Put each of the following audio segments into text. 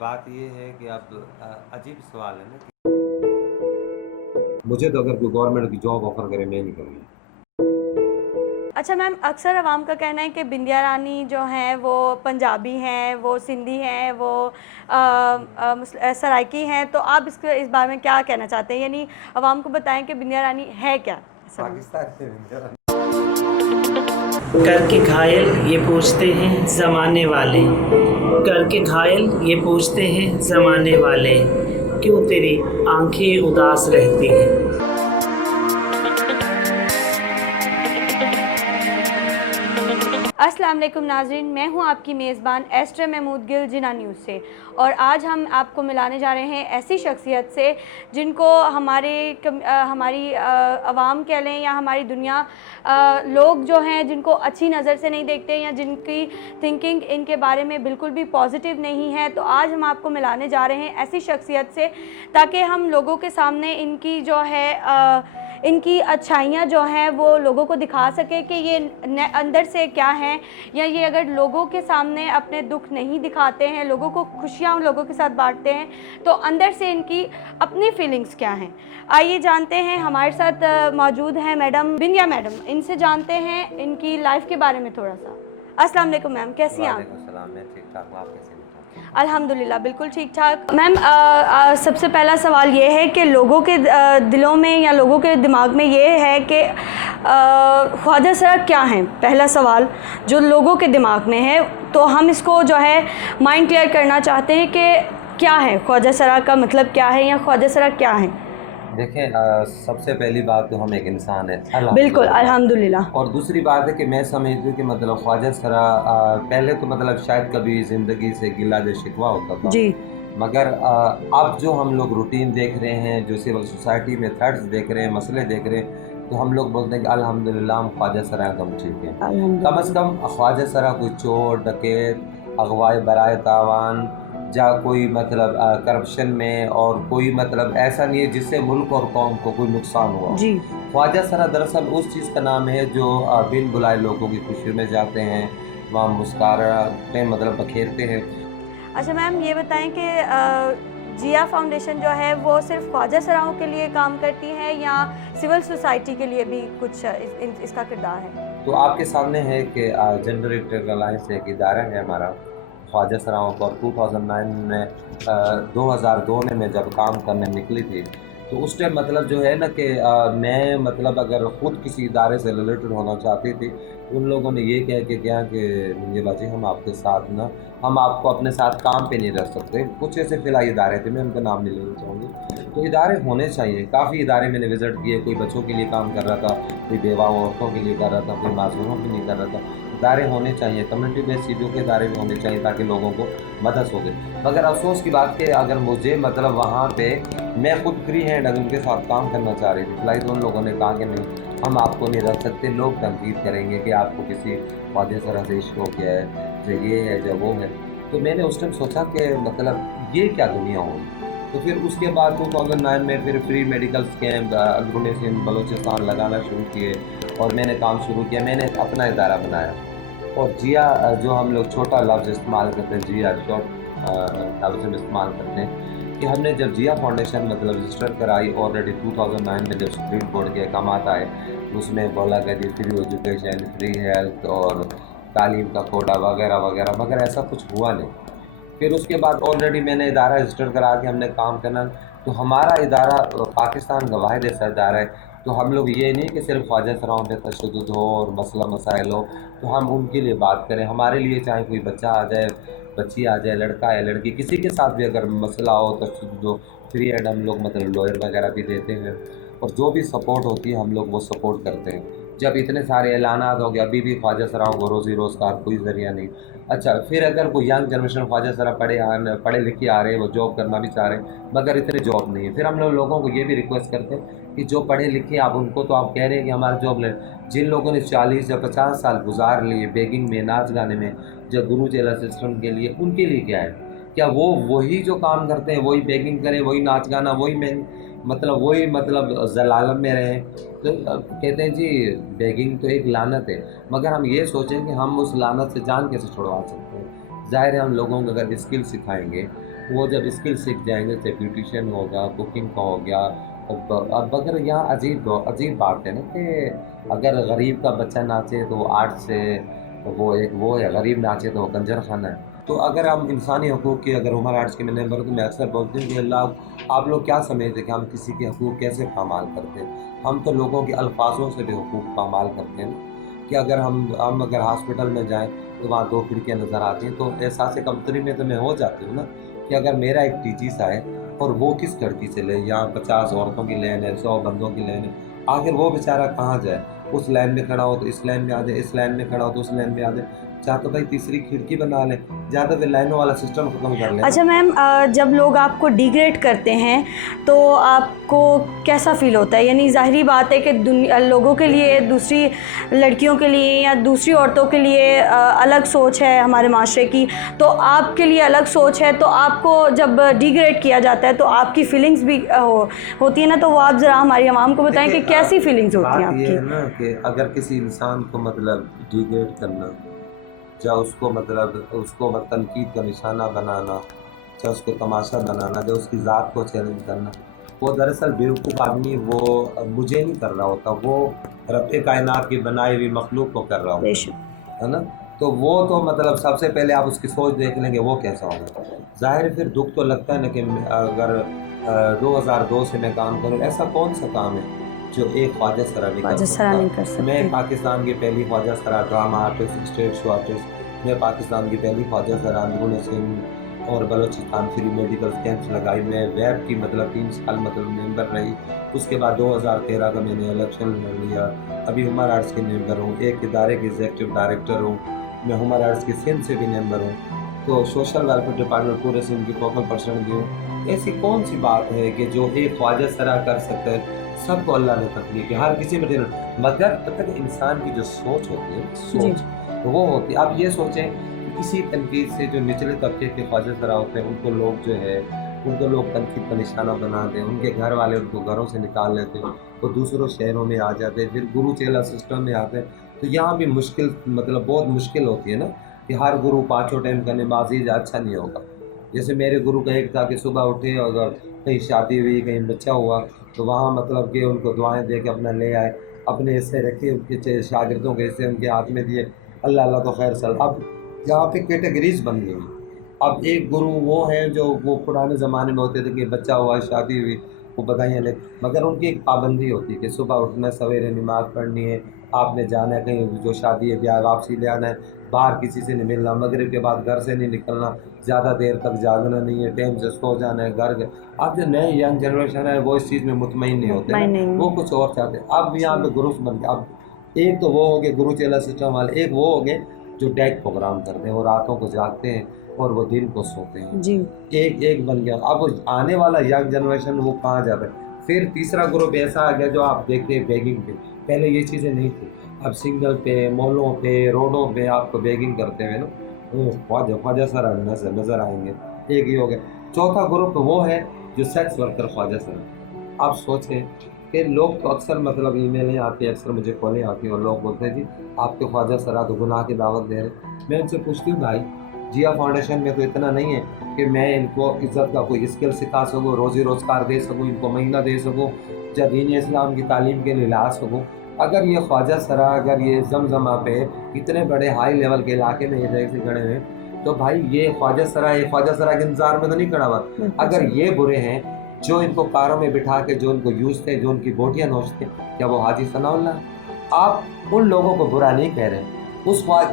बात ये है कि अब अजीब सवाल है ना कि मुझे तो अगर कोई गवर्नमेंट की जॉब ऑफर करे मैं नहीं करूँगी। अच्छा मैम, अक्सर आवाम का कहना है कि बिंदिया रानी जो हैं वो पंजाबी हैं, वो सिंधी हैं, वो सराइकी हैं, तो आप इस बारे में क्या कहना चाहते हैं? यानी आवाम को बताएं कि बिंदिया रानी है क्या असल में? पाकिस्तान से बिंदिया रानी करके घायल ये पूछते हैं ज़माने वाले, करके घायल ये पूछते हैं ज़माने वाले, क्यों तेरी आंखें उदास रहती हैं। अस्सलाम वालेकुम नाज़रीन, मैं हूं आपकी मेज़बान एस्टर महमूद गिल जिना न्यूज़ से, और आज हम आपको मिलाने जा रहे हैं ऐसी शख्सियत से जिनको हमारी आवाम कह लें या हमारी दुनिया लोग जो हैं जिनको अच्छी नज़र से नहीं देखते या जिनकी थिंकिंग इनके बारे में बिल्कुल भी पॉजिटिव नहीं है। तो आज हम आपको मिलाने जा रहे हैं ऐसी शख्सियत से ताकि हम लोगों के सामने इनकी जो है इनकी अच्छाइयाँ जो हैं वो लोगों को दिखा सके कि ये अंदर से क्या हैं, या ये अगर लोगों के सामने अपने दुख नहीं दिखाते हैं, लोगों को खुशियाँ उन लोगों के साथ बांटते हैं, तो अंदर से इनकी अपनी फीलिंग्स क्या हैं। आइए जानते हैं। हमारे साथ मौजूद हैं मैडम बिंदिया मैडम, इनसे जानते हैं इनकी लाइफ के बारे में थोड़ा सा। अस्सलाम वालेकुम मैम, कैसी हैं आप? वालेकुम सलाम, मैं ठीक ठाक हूँ, आप कैसे हैं? अल्हम्दुलिल्लाह बिल्कुल ठीक ठाक। मैम सबसे पहला सवाल ये है कि लोगों के दिलों में या लोगों के दिमाग में ये है कि ख्वाजा सरा क्या हैं, पहला सवाल जो लोगों के दिमाग में है, तो हम इसको जो है माइंड क्लियर करना चाहते हैं कि क्या है ख्वाजा सरा का मतलब क्या है, या ख्वाजा सरा क्या है। देखें, सबसे पहली बात तो हम एक इंसान है, बिल्कुल अल्हम्दुलिल्लाह। और दूसरी बात है कि मैं समझती हूँ कि मतलब ख्वाजा सरा पहले तो मतलब शायद कभी ज़िंदगी से गिला शिकवा होता था जी, मगर अब जो हम लोग रूटीन देख रहे हैं, जो सिविल सोसाइटी में थ्रेट्स देख रहे हैं, मसले देख रहे हैं, तो हम लोग बोलते हैं कि अल्हम्दुलिल्लाह हम ख्वाजा सरा कम ठीक है। कम अज़ कम ख्वाजा सरा कोई चोर डकैत अगवाए बराए तावान या कोई मतलब करप्शन में और कोई मतलब ऐसा नहीं है जिससे मुल्क और कौम को कोई नुकसान हुआ। जी। ख्वाजा सरा दरअसल उस चीज़ का नाम है जो बिन बुलाए लोगों की खुशी में जाते हैं, वहाँ मुस्कुराते मतलब बखेरते हैं। अच्छा मैम, ये बताएं कि जिया फाउंडेशन जो है वो सिर्फ ख्वाजा सराओं के लिए काम करती है या सिविल सोसाइटी के लिए भी कुछ इसका किरदार है? तो आपके सामने है कि जेंडर इक्वलिटी अलायंस एक इदारा है हमारा ख्वाजा सराओं पर। 2009 में 2002 में मैं जब काम करने निकली थी तो उस टाइम मतलब जो है ना कि मैं मतलब अगर ख़ुद किसी इदारे से रिलेटेड होना चाहती थी तो उन लोगों ने ये कह के क्या कि ये बाजी हम आपके साथ ना, हम आपको अपने साथ काम पे नहीं रख सकते। कुछ ऐसे फिलहाल इदारे थे, मैं उनका नाम नहीं लेना चाहूँगी। तो इदारे होने चाहिए, काफ़ी इदारे मैंने विज़िट किए, कोई बच्चों के लिए काम कर रहा था, कोई बेवा औरतों के लिए कर रहा था, कोई मासूमों के लिए कर रहा था। इदारे होने चाहिए, कम्युनिटी बेस्ड चीज़ों के इदारे भी होने चाहिए ताकि लोगों को मदद हो गई। मगर अफसोस की बात कि अगर मुझे मतलब वहाँ पे मैं खुद फ्री हैंड अगर उनके साथ काम करना चाह रही थी फिलहाल, तो उन लोगों ने कहा कि नहीं हम आपको नहीं रख सकते, लोग तनकीद करेंगे कि आपको किसी ख्वाजा सरा से इश्क हो गया है, जो ये है जो वो है। तो मैंने उस टाइम सोचा कि मतलब ये क्या दुनिया होगी। तो फिर उसके बाद 2009 में फिर फ्री मेडिकल कैंप अंदरूनी सिंध बलूचिस्तान लगाना शुरू किए और मैंने काम शुरू किया, मैंने अपना इदारा बनाया। और जिया जो हम लोग छोटा लफ्ज़ इस्तेमाल करते हैं, जिया शॉर्ट लफ्ज़ में इस्तेमाल करते हैं, कि हमने जब जिया फाउंडेशन मतलब रजिस्टर कराई ऑलरेडी 2009 में जब सुप्रीम कोर्ट के अहकामात आए उसमें बोला गया जी फ्री एजुकेशन, फ्री हेल्थ और तालीम का कोटा वगैरह वगैरह, मगर ऐसा कुछ हुआ नहीं। फिर उसके बाद ऑलरेडी मैंने इदारा रजिस्टर करा के हमने काम करना, तो हमारा इदारा पाकिस्तान का वाहिद ऐसा इदारा है। तो हम लोग ये नहीं कि सिर्फ ख्वाजा सराओं पे तशद्दुद हो और मसला मसाइल हो तो हम उनके लिए बात करें। हमारे लिए चाहे कोई बच्चा आ जाए, बच्ची आ जाए, लड़का है लड़की, किसी के साथ भी अगर मसला हो तशद्दुद हो, फ्री एंड हम लोग मतलब लॉयर वगैरह भी देते हैं और जो भी सपोर्ट होती है हम लोग वो सपोर्ट करते हैं। जब इतने सारे ऐलानात हो गए अभी भी ख्वाजा सराओं को रोज़ी रोज़गार कोई ज़रिया नहीं। अच्छा, फिर अगर कोई यंग जनरेशन ख्वाजा सरा पढ़े लिखे आ रहे हैं, वो जॉब करना भी चाह रहे हैं मगर इतने जॉब नहीं है, फिर हम लोगों को ये भी रिक्वेस्ट करते हैं कि जो पढ़े लिखे आप उनको तो आप कह रहे हैं कि हमारा जॉब ले, जिन लोगों ने 40 या 50 साल गुजार लिए बेगिंग में, नाच गाने में, जो गुरु चेला सिस्टम के लिए, उनके लिए क्या है? क्या वो वही जो काम करते हैं वही बेगिंग करें, वही नाच गाना, वही वही मतलब जलालम में रहें? तो कहते हैं जी बेगिंग तो एक लानत है, मगर हम ये सोचें कि हम उस लानत से जान कैसे छुड़वा सकते हैं। ज़ाहिर है हम लोगों को अगर स्किल सिखाएंगे وہ جب اسکل سیکھ جائیں گے، جیسے بیوٹیشین ہو گیا، کوکنگ کا ہو گیا. اب اگر یہاں عجیب بات ہے نا کہ اگر غریب کا بچہ ناچے تو وہ آرٹ سے وہ ہے، غریب ناچے تو وہ کنجر خانہ ہے. تو اگر ہم انسانی حقوق کی اگر ہیومن رائٹس کے ممبر تو میں اکثر بولتی ہوں کہ اللہ آپ لوگ کیا سمجھتے کہ ہم کسی کے حقوق کیسے پامال کرتے ہیں؟ ہم تو لوگوں کے الفاظوں سے بھی حقوق پامال کرتے ہیں کہ اگر ہم اگر ہاسپٹل میں جائیں تو وہاں 2 کھڑکیاں نظر آتی ہیں تو احساس کمتری میں تو میں ہو جاتی ہوں نا کہ اگر میرا ایک ٹی جی سا ہے اور وہ کس کھڑکی سے لے، یہاں 50 عورتوں کی لین ہے، 100 بندوں کی لین ہے، آخر وہ بیچارہ کہاں جائے؟ اس لائن میں کھڑا ہو تو اس لائن میں آ جائے، اس لائن میں کھڑا ہو تو اس لائن میں آ جائے. چاہ تو بھائی تیسری کھڑکی بنا لیں، زیادہ پھر لائنوں والا سسٹم ختم کر لیں. اچھا میم، جب لوگ آپ کو ڈیگریڈ کرتے ہیں تو آپ کو کیسا فیل ہوتا ہے؟ یعنی ظاہری بات ہے کہ لوگوں کے لیے، دوسری لڑکیوں کے لیے یا دوسری عورتوں کے لیے الگ سوچ ہے ہمارے معاشرے کی، تو آپ کے لیے الگ سوچ ہے، تو آپ کو جب ڈیگریڈ کیا جاتا ہے تو آپ کی فیلنگز بھی ہوتی ہے نا، تو وہ آپ ذرا ہماری عوام کو بتائیں کہ کیسی فیلنگز ہوتی ہیں آپ کی؟ بات یہ ہے نا کہ اگر کسی انسان کو مطلب ڈیگریڈ کرنا، یا اس کو تنقید کا نشانہ بنانا، یا اس کو تماشا بنانا، یا اس کی ذات کو چیلنج کرنا، وہ دراصل بیوقوف آدمی وہ مجھے نہیں کر رہا ہوتا، وہ رب کائنات کی بنائی ہوئی مخلوق کو کر رہا ہوتا ہے نا. تو وہ تو مطلب سب سے پہلے آپ اس کی سوچ دیکھ لیں گے وہ کیسا ہوگا. ظاہر پھر دکھ تو لگتا ہے نا کہ اگر 2002 سے میں کام کروں، ایسا کون سا کام ہے جو ایک خواجہ سرا نہیں کر سکتا. میں پاکستان کی پہلی خواجہ سرا drama artist, stage show artist, میں پاکستان کی پہلی خواجہ سرا اندرون سندھ اور بلوچستان فری میڈیکل کیمپس لگائی. میں ویب کی مطلب 3 سال مطلب ممبر رہی. اس کے بعد 2013 کا میں نے الیکشن لڑ لیا. ابھی ہیومن رائٹس کے ممبر ہوں، ایک ادارے کے ایگزیکٹو ڈائریکٹر ہوں. میں ہیومن رائٹس کے سندھ سے بھی ممبر ہوں. تو سوشل ویلفیئر ڈپارٹمنٹ پورے سندھ کی فوکل پرسن بھی ہوں. ایسی کون سی بات ہے کہ جو ایک خواجہ سرا کر سکتا ہے؟ سب کو اللہ نے تکلیف ہے، ہر کسی میں، مگر تک انسان کی جو سوچ ہوتی ہے، سوچ وہ ہوتی ہے. آپ یہ سوچیں کہ کسی تنقید سے جو نچلے طبقے کے خواجہ سرا ہوتے ہیں ان کو لوگ جو ہے ان کو لوگ تنقید کا نشانہ بناتے ہیں، ان کے گھر والے ان کو گھروں سے نکال لیتے ہیں، وہ دوسروں شہروں میں آ جاتے ہیں، پھر گرو چیلا سسٹم میں آتے ہیں. تو یہاں بھی مشکل مطلب بہت مشکل ہوتی ہے نا کہ ہر گرو 5 ٹائم کا نمازی اچھا نہیں ہوگا. جیسے میرے گرو کا ایک تھا کہ صبح اٹھے اور کہیں شادی ہوئی، کہیں بچہ ہوا تو وہاں مطلب کہ ان کو دعائیں دے کے اپنا لے آئے، اپنے حصے رکھے، ان کے شاگردوں کے حصے ان کے ہاتھ میں دیے، اللہ اللہ تو خیر سل. اب یہاں پہ کیٹیگریز بن گئی. اب ایک گرو وہ ہیں جو وہ پرانے زمانے میں ہوتے تھے کہ بچہ ہوا، شادی ہوئی، وہ بدھائیاں لے، مگر ان کی ایک پابندی ہوتی ہے کہ صبح اٹھنا، سویرے نماز پڑھنی ہے، آپ نے جانا ہے کہیں جو شادی ہے بیاہ واپسی لے آنا ہے، باہر کسی سے نہیں ملنا، مغرب کے بعد گھر سے نہیں نکلنا، زیادہ دیر تک جاگنا نہیں ہے، ٹائم سے سو جانا ہے گھر کے. اب جو نئے ینگ جنریشن ہے وہ اس چیز میں مطمئن نہیں ہوتے، وہ کچھ اور چاہتے ہیں. اب یہاں پہ گروپ بن گئے. اب ایک تو وہ ہو گئے گرو چیلا سسٹم والے، ایک وہ ہو گئے جو ڈیٹ پروگرام کرتے ہیں، وہ راتوں کو جاگتے ہیں اور وہ دن کو سوتے ہیں. جی ایک بن گیا. اب آنے والا ینگ جنریشن وہ کہاں جاتا ہے؟ پھر تیسرا گروپ ایسا آ گیا جو آپ دیکھتے ہیں بیگنگ پہ. پہلے یہ چیزیں نہیں تھی، اب سنگل پہ، مالوں پہ، روڈوں پہ آپ کو بیگنگ کرتے ہوئے نا خواجہ سرا نظر آئیں گے. ایک ہی ہو گیا. چوتھا گروپ وہ ہے جو سیکس ورکر خواجہ سرا. آپ سوچیں کہ لوگ تو اکثر مطلب ای میلیں آتی ہیں، اکثر مجھے کالیں آتی ہیں اور لوگ بولتے ہیں جی آپ کے خواجہ سرا تو گناہ کی دعوت دے رہے ہیں. میں ان سے پوچھتی ہوں بھائی جیا فاؤنڈیشن میں تو اتنا نہیں ہے کہ میں ان کو عزت کا کوئی اسکل سکھا سکوں، روزی روزگار دے سکوں، ان کو مہینہ دے سکوں، یا دین اسلام کی تعلیم کے لیے لا سکوں. اگر یہ خواجہ سرا، اگر یہ زمزمہ پہ اتنے بڑے ہائی لیول کے علاقے میں یہ جگہ سے کھڑے ہیں تو بھائی یہ خواجہ سرا کے انتظار میں تو نہیں کھڑا ہوا. اگر یہ برے ہیں جو ان کو کاروں میں بٹھا کے جو ان کو یوزتے، جو ان کی بوٹیاں نوچتے، کیا وہ حاجی ثناء اللہ؟ آپ ان لوگوں کو برا نہیں کہہ رہے.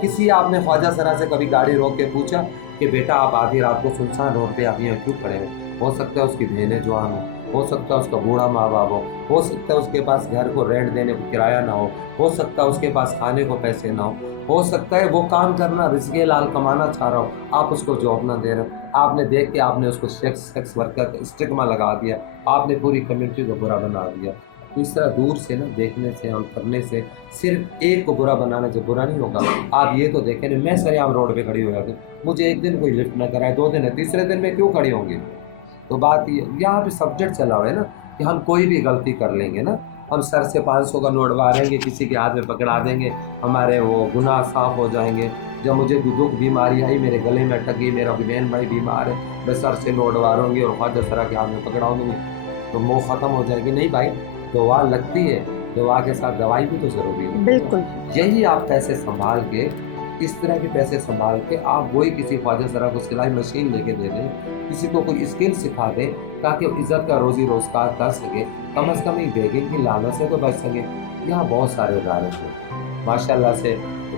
کسی آپ نے خواجہ سرا سے کبھی گاڑی روک کے پوچھا کہ بیٹا آپ آدھی رات کو سنسان روڈ پہ آپ یہاں کیوں کھڑے ہیں؟ ہو سکتا ہے اس کی بہنیں جوان ہو سکتا ہے اس کا بوڑھا ماں باپ ہو سکتا ہے اس کے پاس گھر کو رینٹ دینے کو کرایہ نہ ہو سکتا ہے اس کے پاس کھانے کو پیسے نہ ہو سکتا ہے وہ کام کرنا رزق حلال کمانا چاہ رہا ہو، آپ اس کو جاب نہ دے رہے ہو. آپ نے دیکھ کے آپ نے اس کو سیکس ورکر کا اسٹگما لگا دیا، آپ نے پوری کمیونٹی کو برا بنا دیا. تو اس طرح دور سے نا دیکھنے سے اور کرنے سے صرف ایک کو برا بنانا جو برا نہیں ہوگا. آپ یہ تو دیکھیں نا، میں سریعام روڈ پہ کھڑی ہو جاتی ہوں، مجھے ایک دن کوئی لفٹ نہ کرائے، 2 دن ہے، تیسرے دن میں کیوں کھڑی ہوں گی؟ تو بات یہ یہاں پہ سبجیکٹ چلا ہوا ہے نا کہ ہم کوئی بھی غلطی کر لیں گے نا हम सर से 500 का नोट मारेंगे, किसी के हाथ में पकड़ा देंगे, हमारे वो गुनाह साफ हो जाएंगे। जब मुझे दुख बीमारी आई, मेरे गले में अटक गई, मेरा बहन भाई बीमार है, मैं सर से नोट मारूंगी और ख्वाजा सरा के हाथ में पकड़ाऊंगी तो मुँह ख़त्म हो जाएगी। नहीं भाई, दवा लगती है, दवा के साथ दवाई भी तो ज़रूरी है। बिल्कुल। यही आप पैसे संभाल के, इस तरह के पैसे संभाल के आप वही किसी ख्वाजा सरा को सिलाई मशीन लेके दे दें, किसी को कोई स्किल सिखा दें ताकि वो इज़्ज़त का रोज़ी रोज़गार कर सके, कम से कम एक बेगिंग की लानत से तो बच सके। यहाँ बहुत सारे उदाहरण हैं माशाल्लाह से।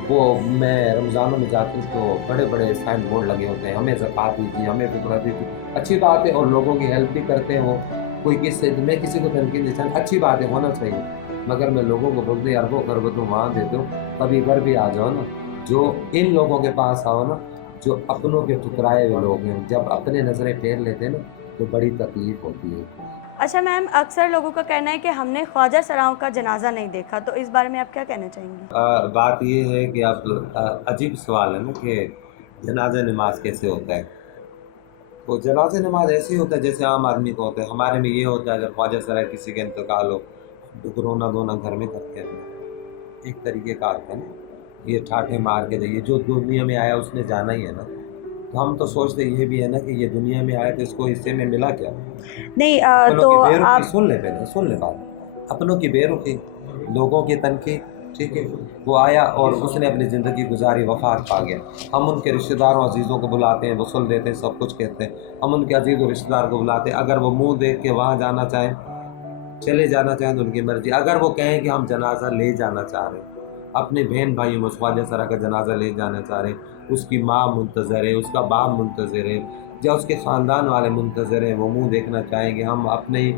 वो मैं रमज़ानों में जाती हूँ तो बड़े बड़े साइन बोर्ड लगे होते हैं, हमें ज़कात दीजिए, हमें फिक्र दीजिए, अच्छी बात है, और लोगों की हेल्प भी करते हैं वो। कोई मैं किसी को तनकीद नहीं चाहता, अच्छी बात है, होना चाहिए, मगर मैं लोगों को बोलते हैं अरबों खरबों तो वहाँ देते हो, कभी इधर भी आ जाओ ना, जो इन लोगों के पास आओ ना, जो अपनों के ठुकराए हुए लोग हैं, जब अपने नज़रें फेर लेते हैं ना तो बड़ी तकलीफ़ होती है। अच्छा मैम, अक्सर लोगों का कहना है कि हमने ख्वाजा सराओं का जनाजा नहीं देखा, तो इस बारे में आप क्या कहना चाहेंगे? बात ये है कि अब अजीब सवाल है ना कि जनाजा नमाज कैसे होता है। तो जनाजा नमाज ऐसे ही होता है जैसे आम आदमी को होता है। हमारे में ये होता है अगर ख्वाजा सरा किसी के इंतकाल हो तो रोना धोना घर में करते हैं, एक तरीके का आता है ना, ये ठाठे मार के जाइए, जो दुनिया में आया उसने जाना ही है ना। तो हम तो सोचते ये भी है ना कि ये दुनिया में आया तो इसको हिस्से में मिला क्या? नहीं तो आप सुन ले पहले, सुन ले बात। अपनों की बेरुखी, लोगों की तनकी, ठीक है, वो आया और उसने अपनी ज़िंदगी गुजारी, वफात पा गया। हम उनके रिश्तेदारों अजीज़ों को बुलाते हैं, वसूल देते हैं, सब कुछ कहते हैं, हम उनके अजीज़ और रिश्तेदार को बुलाते हैं। अगर वो मुँह देख के वहाँ जाना चाहें, चले जाना चाहें तो उनकी मर्ज़ी। अगर वो कहें कि हम जनाजा ले जाना चाह रहे हैं, अपने बहन भाई में ख्वाजा सरा का जनाजा ले जाना चाह रहे हैं, उसकी माँ मुंतज़र है, उसका बाप मुंतज़र है, या उसके ख़ानदान वाले मुंतज़र हैं, वो मुंह देखना चाहेंगे, हम अपने ही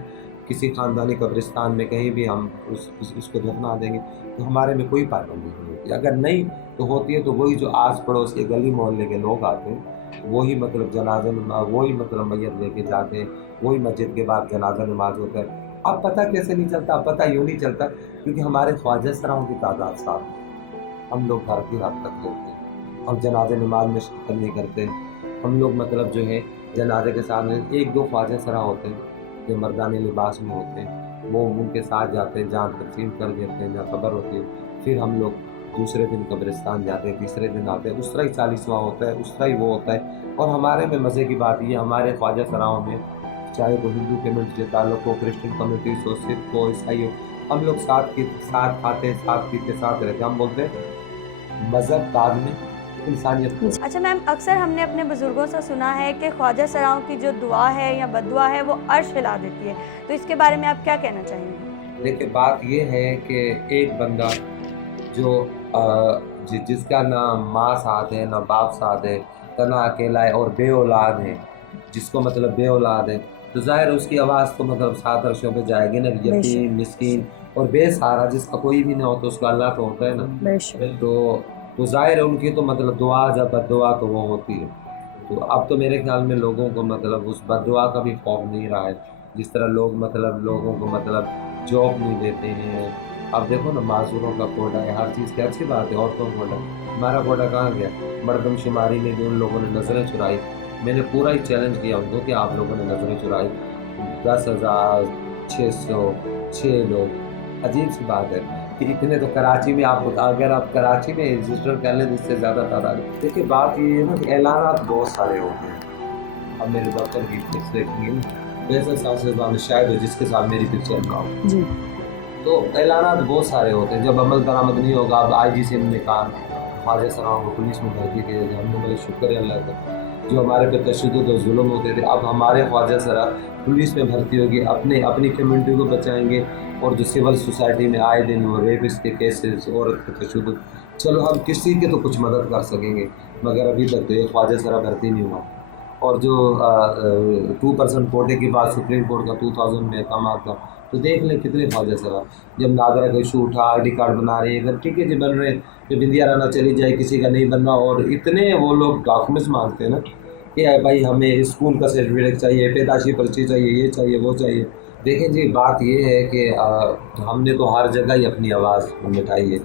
किसी ख़ानदानी कब्रिस्तान में कहीं भी हम उसको दफना देंगे, तो हमारे में कोई पाबंदी नहीं होती। अगर नहीं तो होती है तो वही जो आस पड़ोस के गली मोहल्ले के लोग आते हैं वही मतलब जनाजा नमाज, वही मतलब मैयत लेके जाते हैं, वही मस्जिद के बाद जनाजा नमाज होता है। अब पता कैसे नहीं चलता? अब पता यूँ नहीं चलता क्योंकि हमारे ख्वाजा सराओं की तादाद साफ है, हम लोग घर की रात तक लेते हैं, हम जनाजा नमाज में शिरकत नहीं करते। हम लोग मतलब जो है जनाजे के सामने एक दो ख्वाजा सरा होते हैं जो मर्दानी लिबास में होते हैं, वो उनके साथ जाते हैं, जान तकसीम कर देते हैं, जहाँ खबर होती है। फिर हम लोग दूसरे दिन कब्रिस्तान जाते हैं, तीसरे दिन आते हैं, उस तरह ही 40वां होता है, उस तरह ही वो होता है। और हमारे में मज़े की बात ये, हमारे ख्वाजा सराओं में चाहे वो हिंदू कम्युनिटी से ताल्लुक़ हो, क्रिश्चियन कम्युनिटी से, सिख हो, ईसाई हो, हम लोग साथ खाते, साथ पीते, साथ रहते। हम बोलते हैं मज़हब बाद में, इंसानियत। अच्छा मैम, अक्सर हमने अपने बुज़ुर्गों से सुना है कि ख्वाजा सराओं की जो दुआ है या बद्दुआ है वो अर्श हिला देती है, तो इसके बारे में आप क्या कहना चाहेंगे? देखिए बात ये है कि एक बंदा जो जिसका ना माँ साथ है ना बाप साथ है, तना अकेला है और बे औलाद है, जिसको मतलब बे औलाद है, तो ज़ाहिर उसकी आवाज़ तो मतलब 7 अर्शों पे जाएगी ना। यतीम, मिस्कीन और बेसहारा जिसका कोई भी ना हो तो उसका अल्लाह तो होता है ना। तो ज़ाहिर है उनकी तो मतलब दुआ जब बद्दुआ तो वो होती है। तो अब तो मेरे ख्याल में लोगों को मतलब उस बद्दुआ का भी खौफ नहीं रहा है, जिस तरह लोग मतलब लोगों को मतलब जॉब नहीं देते हैं। अब देखो ना, माजूरों का कोटा है, हर चीज़ की अच्छी बात है, औरतों का कोटा, हमारा कोटा कहाँ गया? मर्दमशुमारी में भी उन लोगों ने नज़रें चुराई। मैंने पूरा ही चैलेंज किया उनको कि आप लोगों ने नज़रें चुराई, 10,606 लोग। अजीब सी बात है कि इतने तो कराची में आप अगर आप कराची में रजिस्टर कर लें इससे ज़्यादा तादाद। देखिए बात ये है ना कि ऐलानात बहुत सारे होते हैं। अब मेरे दफ्तर की पिक्चर देखेंगे वैसे साहब शायद हो जिसके साथ मेरी पिक्चर ना हो जी, तो ऐलानात बहुत सारे होते हैं। जब अमल दरामद नहीं होगा, अब IG से हमने कहा ख्वाजा सराओं को पुलिस में भर्ती किया जाए, हमने बड़े शुक्र है अल्लाह का, जो हमारे पे तशद्दुद और जुल्म होते थे अब हमारे ख्वाजा सरा पुलिस में भर्ती होगी, अपनी कम्युनिटी को बचाएंगे। और जो सिविल सोसाइटी में आए दिन वो रेपिस्ट के केसेस, औरत के तशद्दुद, चलो हम किसी के तो कुछ मदद कर सकेंगे, मगर अभी तक तो ये ख्वाजा सरा भर्ती नहीं हुआ। और जो 2% कोटे की बात सुप्रीम कोर्ट का 2000 में काम आता, तो देख लें कितने ख्वाजा सरा जब नादरा का इशू उठा, ID कार्ड बना रहे हैं, अगर ठीक है जी बन रहे हैं, जब इंदिया राना चली जाए किसी का नहीं बनना, और इतने वो लोग डॉक्यूमेंट्स मांगते हैं ना कि भाई हमें स्कूल का सर्टिफिकेट चाहिए, पैदाशी पर्ची चाहिए, ये चाहिए, वो चाहिए। देखें जी बात ये है कि हमने तो हर जगह ही अपनी आवाज़ उठाई है।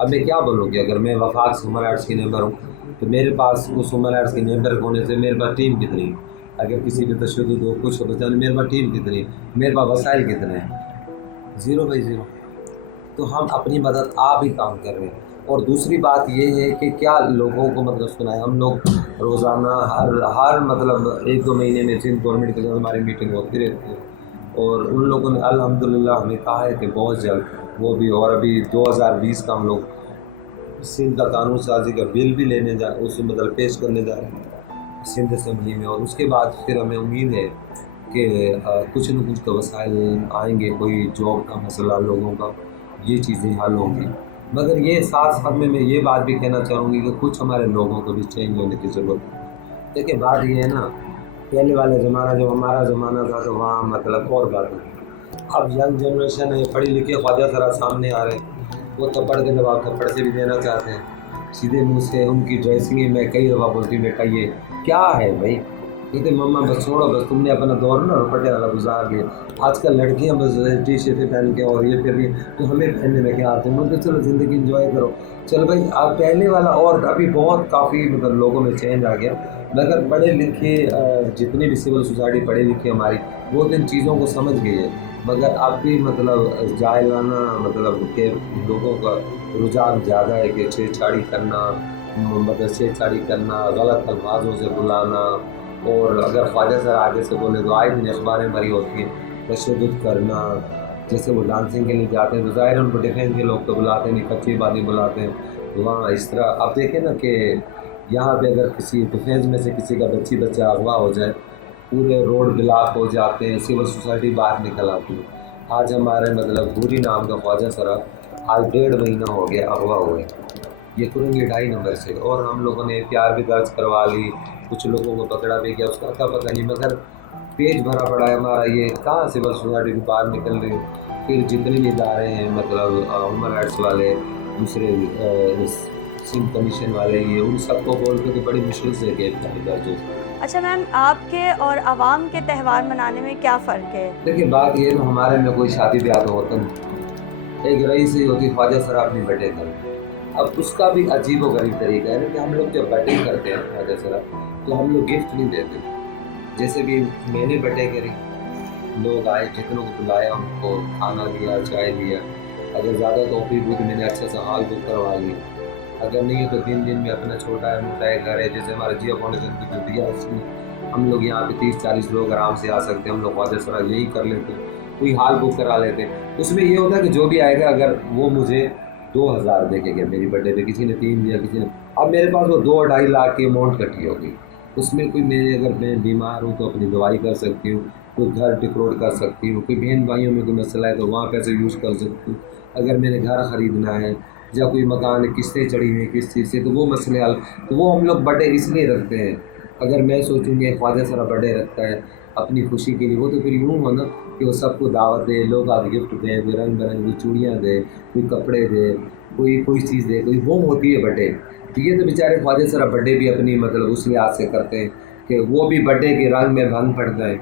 अब मैं क्या बोलूँ कि अगर मैं वफाक ह्यूमन राइट्स की मेंबर हूँ तो मेरे पास उस ह्यूमन राइट्स की मेंबर होने से मेरे पास टीम कितनी है, अगर किसी भी तशद्दुद हो कुछ हो तो मेरे पास टीम कितनी है, मेरे पास वसाइल कितने हैं। 0/0। تو ہم اپنی مدد آپ ہی کام کر رہے ہیں۔ اور دوسری بات یہ ہے کہ کیا لوگوں کو مطلب سنائیں، ہم لوگ روزانہ ہر مطلب 1-2 مہینے میں جن گورنمنٹ کے ساتھ ہماری میٹنگ ہوتی رہتی ہے، اور ان لوگوں نے الحمدللہ ہمیں کہا ہے کہ بہت جلد وہ بھی، اور ابھی 2020 کا ہم لوگ سندھ کا قانون سازی کا بل بھی لینے جا اس مطلب پیش کرنے جا رہے ہیں سندھ اسمبلی میں، اور اس کے بعد پھر ہمیں امید ہے کہ کچھ نہ کچھ تو وسائل آئیں گے، کوئی جاب کا مسئلہ لوگوں کا، یہ چیزیں حل ہوں گی۔ مگر یہ ساتھ ساتھ میں یہ بات بھی کہنا چاہوں گی کہ کچھ ہمارے لوگوں کو بھی چینج ہونے کی ضرورت ہے۔ دیکھیں بات یہ ہے نا، پہلے والا زمانہ جو ہمارا زمانہ تھا تو وہاں مطلب اور بات ہے۔ اب ینگ جنریشن ہے، پڑھی لکھی خواجہ سرا سامنے آ رہے ہیں، وہ تھپڑ کے جواب تھپڑ سے بھی دینا چاہتے ہیں، سیدھے منہ سے ان کی ڈریسنگ میں کئی دفعہ بولتی ہوں بیٹا یہ کیا ہے بھائی، کہتے مما بس چھوڑو، بس تم نے اپنا دور نا رپٹے والا گزار لیا، آج کل لڑکیاں بس ٹی شرٹیں پہن کے اور یہ پھر رہی ہیں، تو ہمیں پہننے میں کیا آتے ہیں، مطلب چلو زندگی انجوائے کرو۔ چلو بھائی اب پہلے والا اور ابھی بہت کافی مطلب لوگوں میں چینج آ گیا، مگر پڑھے لکھے جتنے بھی سول سوسائٹی پڑھی لکھی ہماری وہ ان چیزوں کو سمجھ گئی ہے، مگر اب بھی مطلب جاہلانہ مطلب کہ لوگوں کا رجحان زیادہ ہے کہ چھیڑ چھاڑی کرنا، مطلب چھیڑ چھاڑی کرنا، غلط الفاظوں سے بلانا، اور اگر خواجہ سر آگے سے بولے تو آئے دن اخباریں بھری ہوتی ہیں، تشدد کرنا، جیسے وہ ڈانسنگ کے لیے جاتے ہیں تو ظاہر ان کو ڈیفینس کے لوگ تو بلاتے نہیں، کچی باتیں بلاتے ہیں وہاں اس طرح۔ آپ دیکھیں نا کہ یہاں پہ اگر کسی ڈیفینس میں سے کسی کا بچہ اغوا ہو جائے، پورے روڈ بلاک ہو جاتے ہیں، سول سوسائٹی باہر نکل آتی ہے۔ آج ہمارے مطلب بھوری نام کا خواجہ سرا آج 1.5 مہینہ ہو گیا اغوا ہوئے، یہ کرنگی 2.5 نمبر سے، اور ہم لوگوں نے FIR بھی درج کروا لی، کچھ لوگوں کو پکڑا بھی گیا، اس کا پتہ نہیں، مگر پیج بھرا پڑا ہے ہمارا، یہ کہاں سول سوسائٹی کے باہر نکل رہی ہے۔ پھر جتنے بھی ادارے ہیں مطلب ہیومن رائٹس والے، دوسرے سندھ کمیشن والے، یہ ان سب کو بول کے کہ بڑی مشکل سے کہ درج ہو۔ اچھا میم، آپ کے اور عوام کے تہوار منانے میں کیا فرق ہے؟ دیکھیے بات یہ ہے کہ ہمارے میں کوئی شادی بیاہ تو ہوتا نہیں، ایک رئیس ہی ہوتی خواجہ سرا اپنی برتھڈے کرتے، اب اس کا بھی عجیب و غریب طریقہ ہے نا کہ ہم لوگ جب برتھڈے کرتے ہیں خواجہ سرا تو ہم لوگ گفٹ نہیں دیتے، جیسے بھی میں نے برتھڈے کری، لوگ آئے جتنوں کو بلایا ان کو کھانا دیا، چائے دیا، اگر زیادہ توفیق ہوئی تو میں نے اچھا سا ہال بک کروا لیا، اگر نہیں ہے تو دن میں اپنا چھوٹا ہے موٹا ہے گھر ہے، جیسے ہمارا جیو فاؤنڈیشن کی جو دیا اس میں ہم لوگ یہاں پہ 30-40 لوگ آرام سے آ سکتے ہیں، ہم لوگ خواجہ سرا یہی کر لیتے، کوئی ہال بک کرا لیتے۔ اس میں یہ ہوتا ہے کہ جو بھی آئے گا اگر وہ مجھے 2000 دے کے گیا میری برتھڈے پہ، کسی نے 3 دیا، کسی نے، اب میرے پاس وہ 2-2.5 لاکھ کی اماؤنٹ کٹھی ہو گئی، اس میں کوئی میرے اگر میں بیمار ہوں تو اپنی دوائی کر سکتی ہوں، کوئی گھر ڈیکوریٹ کر سکتی ہوں، کوئی بہن بھائیوں میں کوئی مسئلہ ہے تو وہاں پیسے یوز کر سکتی ہوں، اگر میں نے گھر خریدنا ہے یا کوئی مکان قسطیں چڑھی ہوئی ہیں کس چیز سے تو وہ مسئلے حل، تو وہ ہم لوگ برتھڈے اس لیے رکھتے ہیں۔ اگر میں سوچوں گے خواجہ سرا برتھڈے رکھتا ہے اپنی خوشی کے لیے، وہ تو پھر یوں ہو نا کہ وہ سب کو دعوت دے، لوگ آج گفٹ دیں، کوئی رنگ برنگی چوڑیاں دے، کوئی کپڑے دے، کوئی چیز دے، کوئی وہ ہوتی ہے برتھڈے۔ تو یہ تو بیچارے خواجہ سرا برتھڈے بھی اپنی مطلب اس لحاظ سے کرتے ہیں کہ وہ بھی برتھڈے کے رنگ میں بھنگ پڑ گئے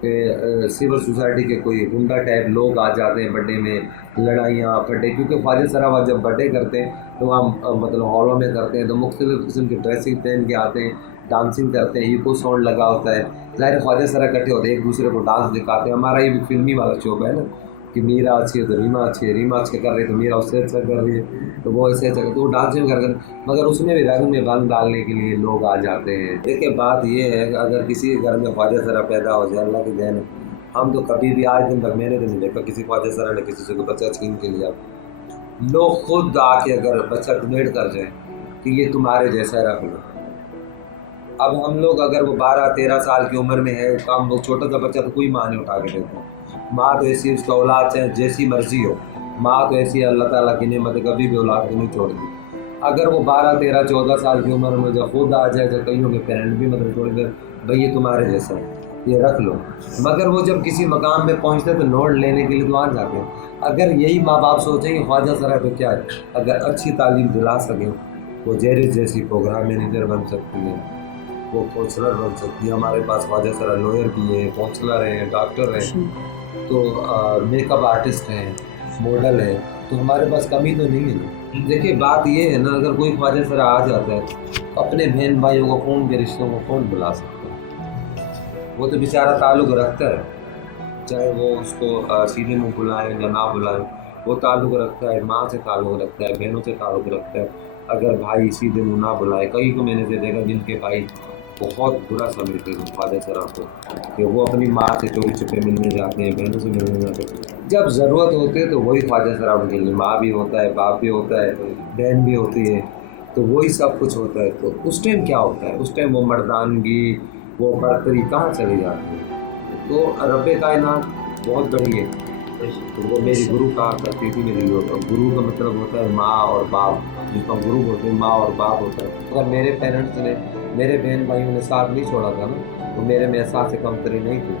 کہ سول سوسائٹی کے کوئی گنڈا ٹائپ لوگ آ جاتے ہیں برتھڈے میں، لڑائیاں پھٹے، کیونکہ خواجہ سرا جب برتھڈے کرتے ہیں تو وہاں مطلب ہالوں میں کرتے ہیں تو مختلف قسم کی ڈریسنگ پہن کے آتے ہیں، ڈانسنگ کرتے ہیں، ایکو ساؤنڈ لگا ہوتا ہے، ظاہر خواجہ سرا اکٹھے ہوتے ہیں، ایک دوسرے کو ڈانس دکھاتے ہیں۔ ہمارا یہ بھی فلمی والا شعبہ ہے نا کہ میرا اچھی ہے تو ریما اچھی ہے، ریما اچھا کر رہی ہے تو میرا اس سے اچھا کر رہی ہے، تو وہ ایسے اچھا تو وہ ڈانسنگ کر کر، مگر اس میں بھی رنگ میں بھنگ ڈالنے کے لیے لوگ آ جاتے ہیں۔ دیکھیں بات یہ ہے کہ اگر کسی کے گھر میں خواجہ سرا پیدا ہو جائے، اللہ کی دین ہے، ہم تو کبھی بھی آج دن تک میں نے تو نہیں دیکھا کسی خواجہ سرا نے کسی سے کوئی بچہ چھین کے لیا، لوگ خود آ کے اگر بچہ ڈونیٹ کر جائیں کہ یہ تمہارے جیسا رکھ لو۔ اب ہم لوگ اگر وہ 12-13 سال کی عمر میں ہے کام، وہ چھوٹا سا بچہ تو کوئی ماں نہیں اٹھا کے دیتا، ماں تو ایسی اس کا اولاد چاہے جیسی مرضی ہو، ماں تو ایسی اللہ تعالیٰ کی نعمت ہے، کبھی بھی اولاد کو نہیں چھوڑتی۔ اگر وہ 12-13-14 سال کی عمر میں جب خود آ جائے تو کئیوں کے پیرنٹ بھی مطلب چھوڑ دے بھائی یہ تمہارے جیسا ہے، یہ رکھ لو، مگر وہ جب کسی مقام میں پہنچتے تو نوٹ لینے کے لیے تو آ جاتے ہیں۔ اگر یہی ماں باپ سوچیں کہ خواجہ سرا تو کیا ہے، اگر اچھی تعلیم دلا سکیں وہ جیرز جیسی پروگرام مینیجر بن سکتی ہیں، وہ کونسلر بن سکتی ہے۔ ہمارے پاس خواجہ سرا لوئر بھی ہیں، کونسلر ہیں، ڈاکٹر ہیں، تو میک اپ آرٹسٹ ہیں، ماڈل ہیں، تو ہمارے پاس کمی تو نہیں ہے۔ دیکھیے بات یہ ہے نا، اگر کوئی خواجہ سرا آ جاتا ہے اپنے بہن بھائیوں کو، خون کے رشتوں کو کون بلا سکتا ہے، وہ تو بیچارہ تعلق رکھتا ہے، चाहे वो उसको सीधे मुँह बुलाएं या ना बुलाएं, वो ताल्लुक़ रखता है माँ से, ताल्लुक़ रखता है बहनों से, ताल्लुक़ रखता है। अगर भाई सीधे मुँह ना बुलाए, कई को मैंने से देखा जिनके भाई बहुत बुरा समझते हैं ख्वाजा सराफ को, कि वो अपनी माँ से चोरी छुपे मिलने जाते हैं, बहनों से मिलने जाते हैं। जब ज़रूरत होती है तो वही ख्वाजा सराफ के लिए माँ भी होता है, बाप भी होता है, बहन भी होती है, तो वही सब कुछ होता है। तो उस टाइम क्या होता है, उस टाइम वो मर्दानगी, वो बरतरी कहाँ चली जाती है। तो रब्बे कायनात बहुत बड़ी है। तो वो मेरी गुरु कहा करती थी मेरी गुरु का मतलब होता है माँ और बाप, जिसका गुरु बोलते हैं माँ और बाप होता है। अगर मेरे पेरेंट्स ने, मेरे बहन भाइयों ने साथ नहीं छोड़ा था ना, तो मेरे में एहसास कमतरी नहीं थी।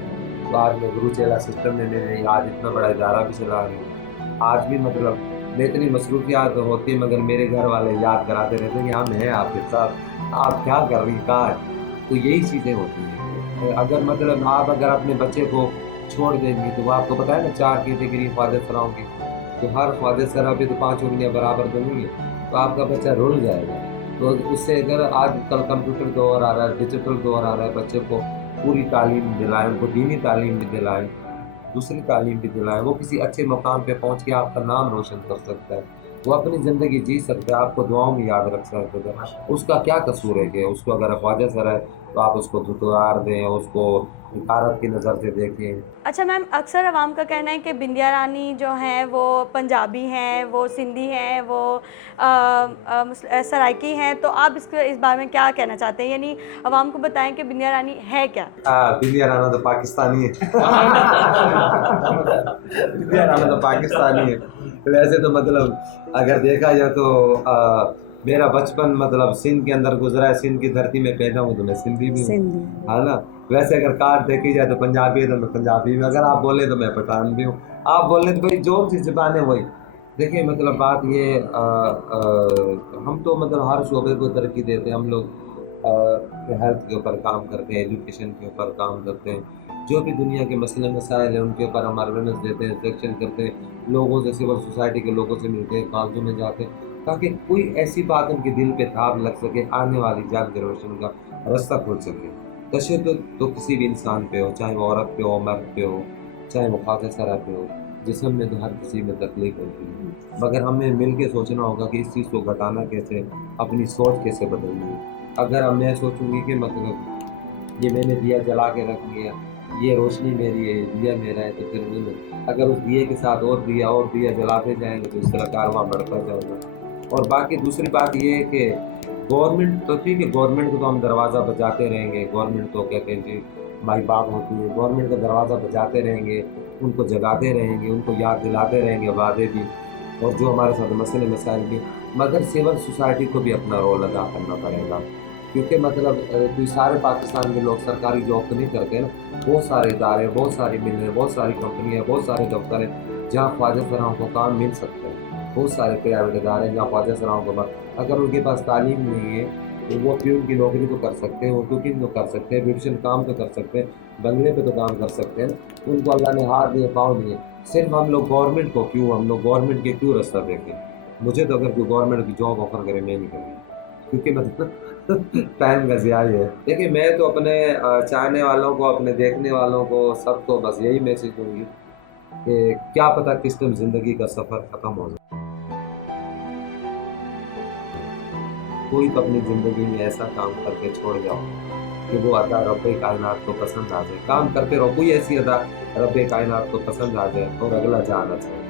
तो आज मैं गुरु चेला सिस्टम में मेरे आज इतना बड़ा इदारा भी चला रही हूँ। आज भी मतलब मैं इतनी मसरूफियात होती है, मगर मेरे घर वाले याद कराते रहते हैं कि हम हैं आपके साथ, आप क्या कर रही कहाँ है। तो यही चीज़ें होती हैं। अगर मतलब आप अगर अपने बच्चे को छोड़ देंगे तो वो आपको पता है ना 4 कैटेगरी ख्वाजा सराओं की, तो हर ख्वाजा सरा पे तो 5 उंगलियाँ बराबर तो नहीं है, तो आपका बच्चा रुल जाएगा। तो उससे अगर आज कल कंप्यूटर दौर आ रहा है, डिजिटल दौर आ रहा है, बच्चे को पूरी तालीम दिलाएं, उनको दीनी तालीम भी दिलाएं, दूसरी तालीम भी दिलाएं, वो किसी अच्छे मुकाम पे पहुंच के आपका नाम रोशन कर सकता है, वो अपनी ज़िंदगी जी सकता है, आपको दुआओं में याद रख सकता है। उसका क्या कसूर है कि उसको अगर ख्वाजा सरा है तो आप उसको दुतवार दें, उसको इकारत की नज़र से देखें। अच्छा मैम, अक्सर आवाम का कहना है कि बिंदिया रानी जो हैं वो पंजाबी हैं, वो सिंधी हैं, वो सराइकी हैं, तो आप इस बारे में क्या कहना चाहते हैं? यानी आवाम को बताएं कि बिंदिया रानी है क्या? बिंदिया राना तो पाकिस्तानी है। बिंदिया राना तो पाकिस्तानी है। वैसे तो मतलब अगर देखा जाए तो मेरा बचपन मतलब सिंध के अंदर गुजरा है, सिंध की धरती में पैदा हूँ तो मैं सिंधी भी हूँ, है ना। वैसे अगर कार्ड देखी जाए तो पंजाबी है तो मैं पंजाबी भी, अगर आप बोले तो मैं पठान भी हूँ, आप बोले तो भाई जो सी ज़बान है वही। देखिए मतलब बात ये हम तो मतलब हर शोबे को तरक्की देते हैं। हम लोग हेल्थ के ऊपर काम करते हैं, एजुकेशन के ऊपर काम करते हैं, जो भी दुनिया के मसले मसाइल हैं उनके ऊपर हम अवेयरनेस देते हैं, सेक्शन करते हैं, लोगों से, सिविल सोसाइटी के लोगों से मिलते हैं, कॉलेजों में जाते हैं, ताकि कोई ऐसी बात उनके दिल पे थाप लग सके, आने वाली जनरेशन का रास्ता खुल सके। तशद्दुद तो किसी भी इंसान पे हो, चाहे वो औरत पे हो, मर्द पे हो, चाहे वो ख्वाजा सरा पे हो, जिस्म में तो हर किसी में तकलीफ होती है, मगर हमें मिल के सोचना होगा कि इस चीज़ को घटाना कैसे, अपनी सोच कैसे बदलनी है। अगर अब मैं सोचूंगी कि मतलब ये मैंने दिया जला के रख लिया, ये रोशनी मेरी है, दिया मेरा है, तो फिर नहीं, अगर उस दिए के साथ और दिया जलाते जाएंगे तो इस तरह कारवां बढ़ता जाएगा। और बाकी दूसरी बात ये है कि गवर्नमेंट तो ठीक है, गवर्नमेंट को तो हम दरवाज़ा बजाते रहेंगे, गवर्नमेंट तो कहते हैं जी माई बाप होती है, गवर्नमेंट का दरवाज़ा बजाते रहेंगे, उनको जगाते रहेंगे, उनको याद दिलाते रहेंगे वादे भी और जो हमारे साथ मसले मसाइल भी, मगर सिविल सोसाइटी को भी अपना रोल अदा करना पड़ेगा। क्योंकि मतलब कोई सारे पाकिस्तान के लोग सरकारी जॉब तो नहीं करते ना, बहुत सारे इदारे, बहुत सारी मिलें, बहुत सारी कंपनियाँ, बहुत सारे दफ्तर हैं जहाँ ख्वाजा सराओं को काम मिल सकता है, बहुत सारे प्राइवेट इदारे हैं जहाँ ख्वाजा सराओं को, अगर उनके पास तालीम नहीं है तो वो प्यून की नौकरी तो कर सकते हैं, वो कुकिंग तो कर सकते हैं, ब्यूटिशियन काम तो कर सकते हैं, बंगले पे तो काम कर सकते हैं, उनको अल्लाह ने हाथ दिए, पाँव दिए। सिर्फ हम लोग गवर्नमेंट को क्यों, हम लोग गवर्नमेंट के क्यों रास्ता देखें। मुझे तो अगर कोई गवर्नमेंट की जॉब ऑफर करे मैं नहीं करूँगी, क्योंकि मतलब टाइम का ज़िया है। देखिए मैं तो अपने चाहने वालों को, अपने देखने वालों को, सबको बस यही मैसेज दूँगी कि क्या पता किस टाइम ज़िंदगी का सफ़र ख़त्म हो जाए। कोई तो अपनी ज़िंदगी में ऐसा काम करके छोड़ जाओ कि वो अदा रब्बे कायनात को पसंद आ जाए। काम करते रहो, कोई ऐसी अदा रब्बे कायनात को पसंद आ जाए और अगला जाना चाहिए।